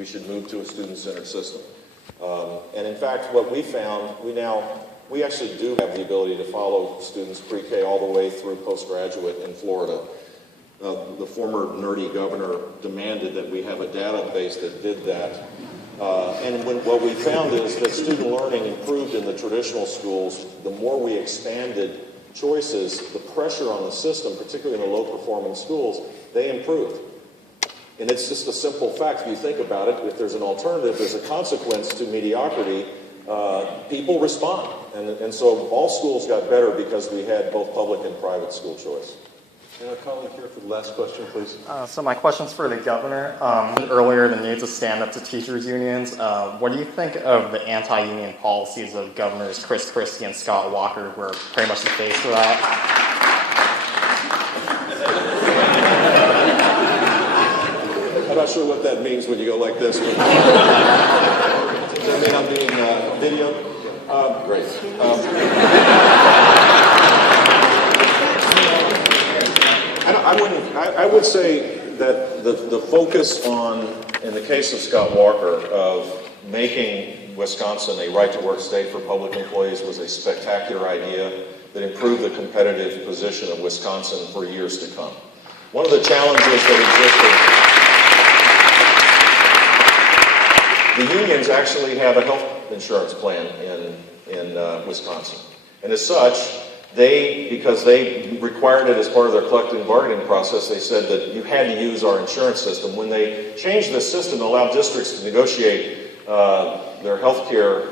We should move to a student-centered system. And in fact, what we found, we actually do have the ability to follow students pre-K all the way through postgraduate in Florida. The former nerdy governor demanded that we have a database that did that. What we found is that student learning improved in the traditional schools. The more we expanded choices, the pressure on the system, particularly in the low-performing schools, they improved. And it's just a simple fact. If you think about it, if there's an alternative, there's a consequence to mediocrity, people respond. And so all schools got better because we had both public and private school choice. And a colleague here for the last question, please. So my question's for the governor. Earlier, the need to stand up to teachers' unions. What do you think of the anti-union policies of Governors Christie and Scott Walker, who are pretty much the face of that? I'm not sure what that means when you go like this. Does that mean I'm being videoed? Great. I would say that the focus on, in the case of Scott Walker, of making Wisconsin a right-to-work state for public employees was a spectacular idea that improved the competitive position of Wisconsin for years to come. One of the challenges that existed, the unions actually have a health insurance plan in Wisconsin. And as such, because they required it as part of their collective bargaining process, they said that you had to use our insurance system. When they changed the system and allowed districts to negotiate their health care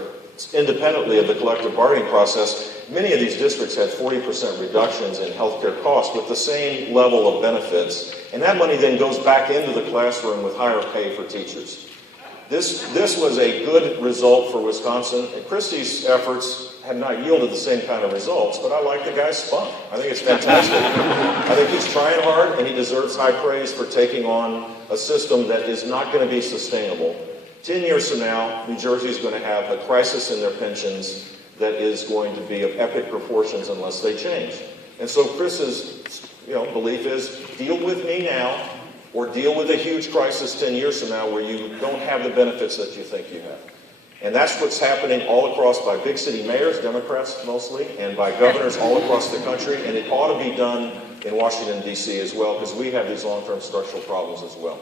independently of the collective bargaining process, many of these districts had 40% reductions in health care costs with the same level of benefits. And that money then goes back into the classroom with higher pay for teachers. This was a good result for Wisconsin. And Christie's efforts have not yielded the same kind of results, but I like the guy's spunk. I think it's fantastic. I think he's trying hard, and he deserves high praise for taking on a system that is not going to be sustainable. 10 years from now, New Jersey is going to have a crisis in their pensions that is going to be of epic proportions unless they change. And so Chris's belief is, deal with me now, or deal with a huge crisis 10 years from now where you don't have the benefits that you think you have. And that's what's happening all across by big city mayors, Democrats mostly, and by governors all across the country. And it ought to be done in Washington, D.C. as well, because we have these long-term structural problems as well.